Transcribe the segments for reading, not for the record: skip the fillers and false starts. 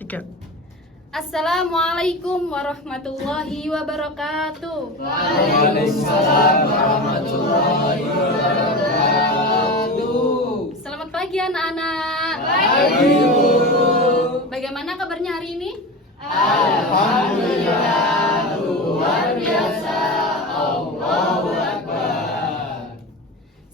3. Assalamualaikum warahmatullahi wabarakatuh. Waalaikumsalam warahmatullahi wabarakatuh. Selamat pagi anak-anak. Pagi, Bu. Bagaimana kabarnya hari ini? Alhamdulillah, luar biasa. Allahu Akbar.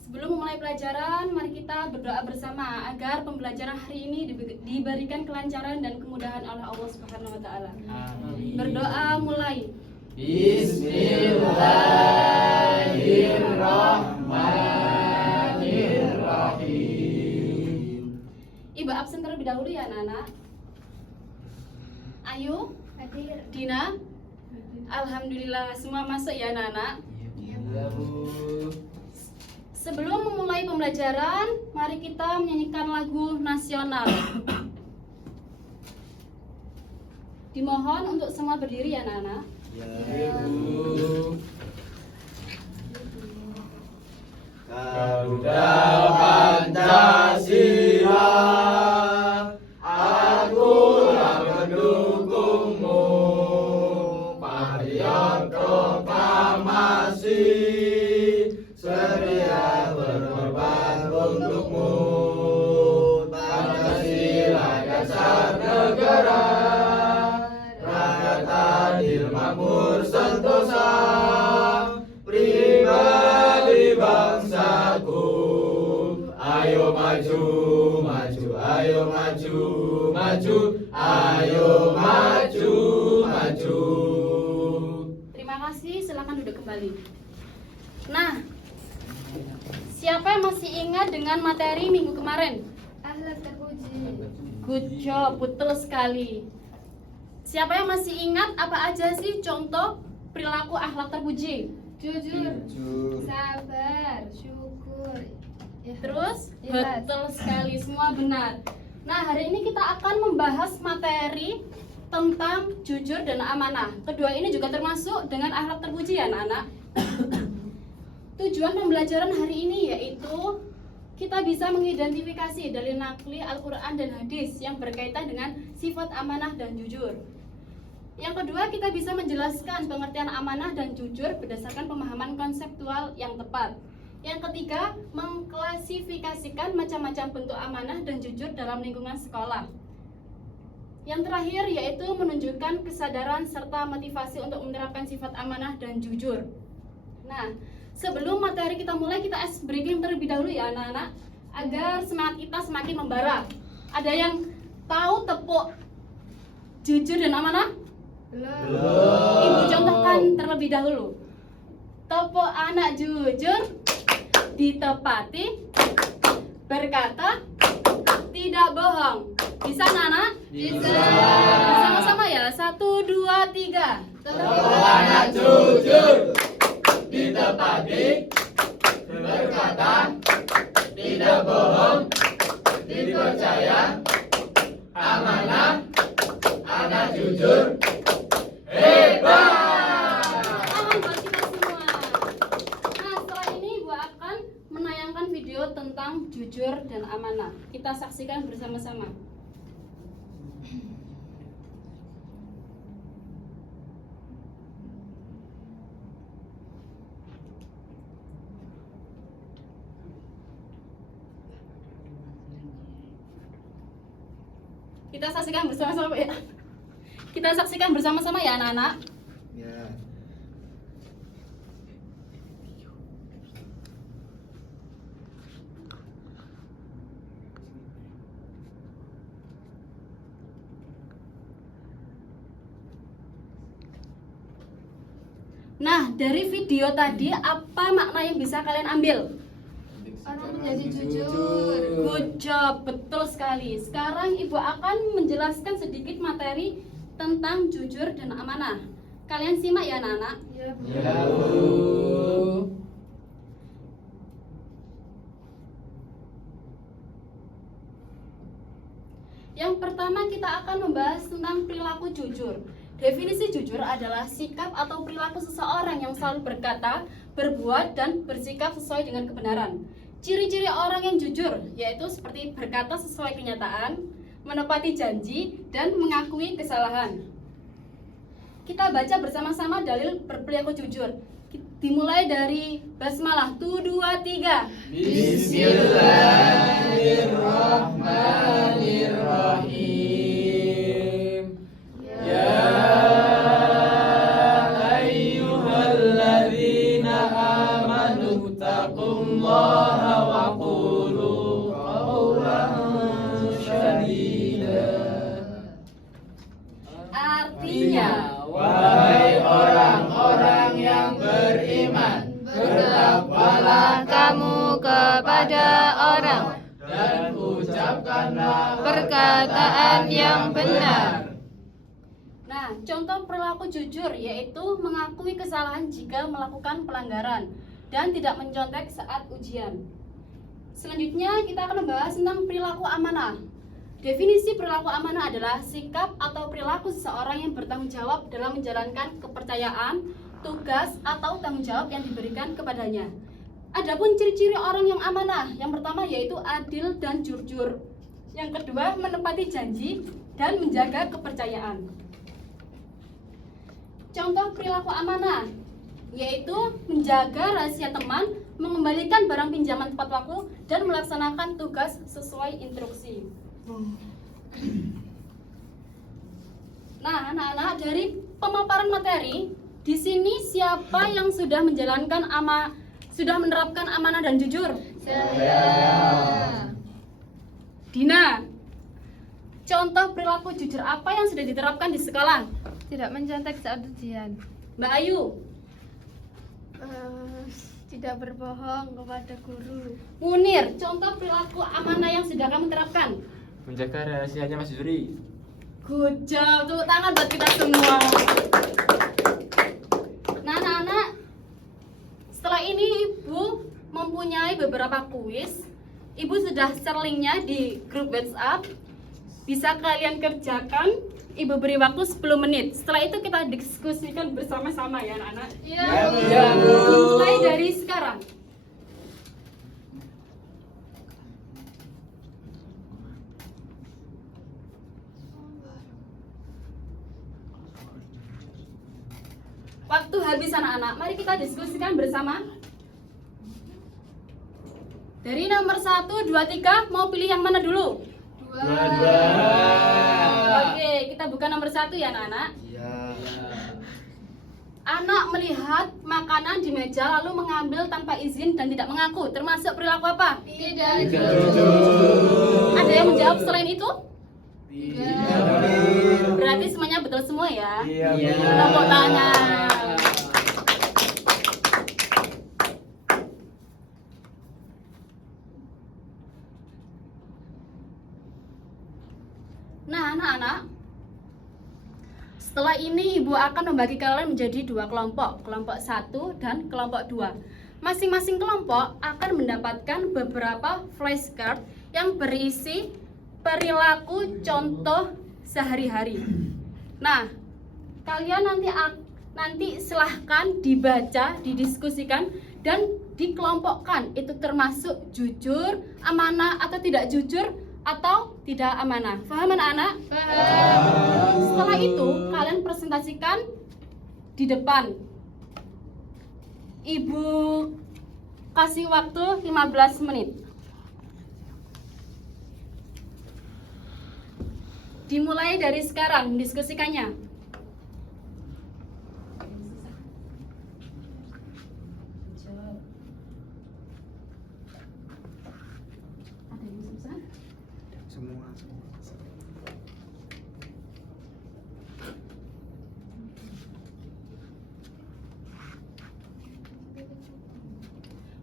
Sebelum memulai pelajaran, mari kita berdoa bersama agar pembelajaran hari ini diberikan kelancaran dan kemudahan oleh Allah Subhanahu wa taala. Amin. Berdoa mulai. Bismillahirrahmanirrahim. Ibu absen terlebih dahulu ya anak-anak. Ayu, Hadir. Dina. Alhamdulillah semua masuk ya anak-anak. Iya, Bu. Sebelum memulai pembelajaran, mari kita menyanyikan lagu nasional. Dimohon untuk semua berdiri ya anak-anak. Ya, Bu. Garuda Pancasila, akulah pendukungmu. Patriot proklamasi, sedia berkorban untukmu. Pancasila dasar negara, rakyat adil makmur sentosa, pribadi bangsaku. Ayo maju, maju, ayo maju, maju, ayo maju, maju. Terima kasih, silakan duduk kembali. Nah, siapa yang masih ingat dengan materi minggu kemarin? Akhlak terpuji. Good job, betul sekali. Siapa yang masih ingat apa aja sih contoh perilaku akhlak terpuji? Jujur. Sabar. Syukur. Terus, Ikhlas. betul sekali, semua benar. Nah, hari ini kita akan membahas materi tentang jujur dan amanah. Kedua ini juga termasuk dengan akhlak terpuji ya anak-anak. Tujuan pembelajaran hari ini yaitu kita bisa mengidentifikasi dalil nakli Al-Quran dan hadis yang berkaitan dengan sifat amanah dan jujur. Yang kedua, kita bisa menjelaskan pengertian amanah dan jujur berdasarkan pemahaman konseptual yang tepat. Yang ketiga, mengklasifikasikan macam-macam bentuk amanah dan jujur dalam lingkungan sekolah. Yang terakhir yaitu menunjukkan kesadaran serta motivasi untuk menerapkan sifat amanah dan jujur. Nah, sebelum materi kita mulai, kita ice breaking terlebih dahulu ya anak-anak, agar semangat kita semakin membara. Ada yang tahu tepuk jujur dan amanah? Belum. Ibu contohkan terlebih dahulu. Tepuk anak jujur, ditepati, berkata, tidak bohong. Bisa anak? Bisa. Sama-sama ya, 1, 2, 3. Tepuk anak jujur, ditepati, berkata, tidak bohong, dipercaya, amanah, anak jujur, hebat. Tangan buat kita semua. Nah, setelah ini Ibu akan menayangkan video tentang jujur dan amanah. Kita saksikan bersama-sama. Kita saksikan bersama-sama ya. Kita saksikan bersama-sama ya anak-anak. Ya. Nah, dari video tadi apa makna yang bisa kalian ambil? Orang menjadi jujur. Good job, betul sekali. Sekarang Ibu akan menjelaskan sedikit materi tentang jujur dan amanah. Kalian simak ya anak-anak. Ya, Bu. Ya, Bu. Yang pertama kita akan membahas tentang perilaku jujur. Definisi jujur adalah sikap atau perilaku seseorang yang selalu berkata, berbuat, dan bersikap sesuai dengan kebenaran. Ciri-ciri orang yang jujur yaitu seperti berkata sesuai kenyataan, menepati janji, dan mengakui kesalahan. Kita baca bersama-sama dalil berperilaku jujur. Dimulai dari basmalah. 1, 2, 3. Bismillahirrahmanirrahim. Ya ayyuhalladzina amanu taqullaha wa qulu qawlan sadida. Artinya, Wahai orang-orang yang beriman, bertakwalah kamu kepada orang, dan ucapkanlah perkataan yang benar. nah, contoh perilaku jujur yaitu mengakui kesalahan jika melakukan pelanggaran dan tidak mencontek saat ujian. Selanjutnya kita akan membahas tentang perilaku amanah. Definisi perilaku amanah adalah sikap atau perilaku seseorang yang bertanggung jawab dalam menjalankan kepercayaan, tugas, atau tanggung jawab yang diberikan kepadanya. Adapun ciri-ciri orang yang amanah, yang pertama yaitu adil dan jujur. Yang kedua, menepati janji dan menjaga kepercayaan. Contoh perilaku amanah yaitu menjaga rahasia teman, mengembalikan barang pinjaman tepat waktu, dan melaksanakan tugas sesuai instruksi. Nah, anak-anak, dari pemaparan materi, di sini siapa yang sudah menjalankan sudah menerapkan amanah dan jujur? Saya. Dina, contoh perilaku jujur apa yang sudah diterapkan di sekolah? Tidak mencontek saat ujian. Mbak Ayu, Tidak berbohong kepada guru. Munir, contoh perilaku amanah yang sudah kamu terapkan? menjaga rahasianya Mas Yuri. Good job, tepuk tangan buat kita semua. Nah, anak-anak, setelah ini Ibu mempunyai beberapa kuis. Ibu sudah share linknya di grup WhatsApp. Bisa kalian kerjakan. Ibu beri waktu 10 menit. Setelah itu kita diskusikan bersama-sama ya anak-anak. Ya, Bu. Mulai dari sekarang. Waktu habis anak-anak, mari kita diskusikan bersama. Dari nomor 1, 2, 3, mau pilih yang mana dulu? Dua. Oke, kita buka nomor 1 ya anak-anak. Iya. Anak melihat makanan di meja lalu mengambil tanpa izin dan tidak mengaku. Termasuk perilaku apa? Tidak. Tidak jujur. Ada yang menjawab selain itu? Tidak. Berarti semuanya betul semua ya? Iya. Tepuk tangan. Nah, anak-anak, setelah ini Ibu akan membagi kalian menjadi 2 kelompok, kelompok 1 dan kelompok 2. Masing-masing kelompok akan mendapatkan beberapa flashcard yang berisi perilaku contoh sehari-hari. Nah, kalian nanti silahkan dibaca, didiskusikan, dan dikelompokkan. Itu termasuk jujur, amanah, atau tidak jujur, atau tidak amanah. Paham anak-anak? Paham. Setelah itu kalian presentasikan di depan. Ibu kasih waktu 15 menit. Dimulai dari sekarang diskusikannya. Ada yang susah? Semua.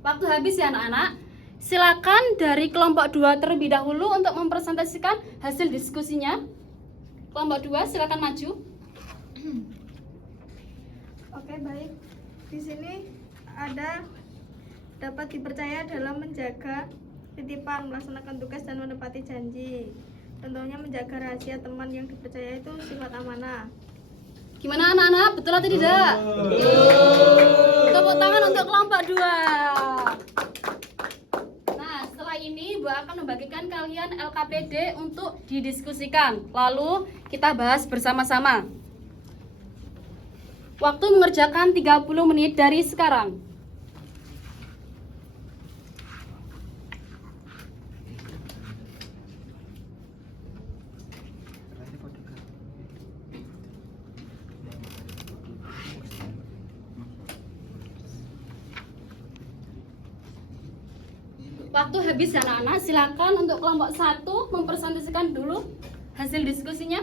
Waktu habis ya anak-anak. Silakan dari kelompok 2 terlebih dahulu untuk mempresentasikan hasil diskusinya. Kelompok 2 silakan maju. Oke, baik. Di sini ada dapat dipercaya dalam menjaga titipan, melaksanakan tugas dan menepati janji. Contohnya menjaga rahasia teman yang dipercaya itu sifat amanah. Gimana anak-anak? Betul atau tidak? Tepuk tangan untuk kelompok 2. Nah, setelah ini Ibu Ibu akan membagikan kalian LKPD untuk didiskusikan. Lalu kita bahas bersama-sama. Waktu mengerjakan 30 menit dari sekarang. Waktu habis ya anak-anak, silakan untuk kelompok 1 mempresentasikan dulu hasil diskusinya.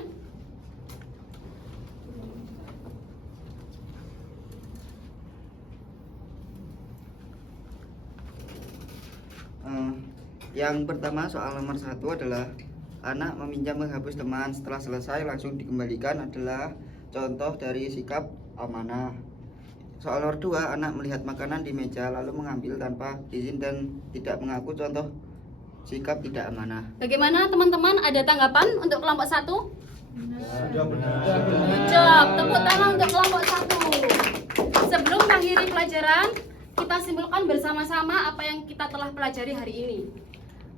Yang pertama, soal nomor 1 adalah anak meminjam menghapus teman, setelah selesai langsung dikembalikan adalah contoh dari sikap amanah. Soal nomor 2, anak melihat makanan di meja lalu mengambil tanpa izin dan tidak mengaku, contoh sikap tidak amanah. Bagaimana teman-teman, ada tanggapan untuk kelompok 1? Sudah benar. Good job, tepuk tangan untuk kelompok 1. Sebelum mengakhiri pelajaran, kita simpulkan bersama-sama apa yang kita telah pelajari hari ini.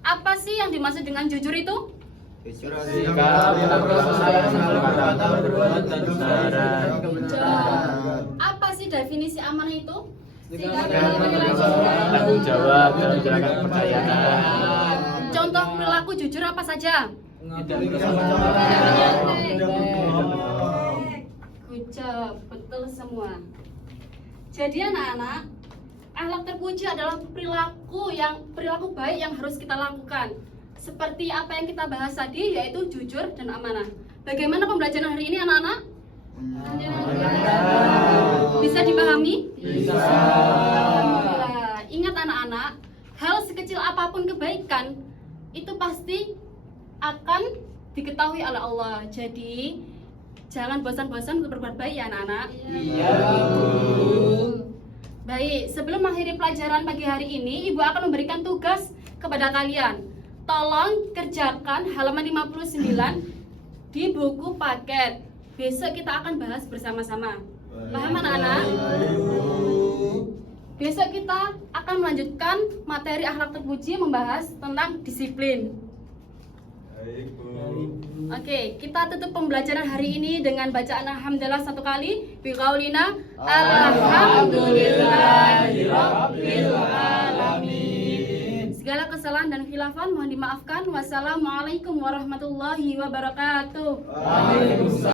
Apa sih yang dimaksud dengan jujur itu? Jujur Sikap yang bersalah, kata, berbuat, dan saudara. Good job. Apa sih definisi amanah itu? Sikap yang tanggung jawab dan menjalankan kepercayaan. Contoh perilaku jujur apa saja? Tidak bersalah. Good job, betul semua. Jadi anak-anak, akhlak terpuji adalah perilaku baik yang harus kita lakukan. Seperti apa yang kita bahas tadi, yaitu jujur dan amanah. Bagaimana pembelajaran hari ini anak-anak? Bisa dipahami? Bisa. Alhamdulillah. Ingat anak-anak, hal sekecil apapun kebaikan itu pasti akan diketahui oleh Allah. Jadi jangan bosan-bosan untuk berbuat baik ya anak-anak. Iya. Baik, sebelum mengakhiri pelajaran pagi hari ini, Ibu akan memberikan tugas kepada kalian. Tolong kerjakan halaman 59 di buku paket. Besok kita akan bahas bersama-sama. Paham anak-anak? Besok kita akan melanjutkan materi akhlak terpuji, membahas tentang disiplin. Oke, kita tutup pembelajaran hari ini dengan bacaan alhamdulillah 1 kali. Biqaulina alhamdulillahirabbil alamin. Segala kesalahan dan khilafan mohon dimaafkan. Wassalamualaikum warahmatullahi wabarakatuh. Waalaikumsalam.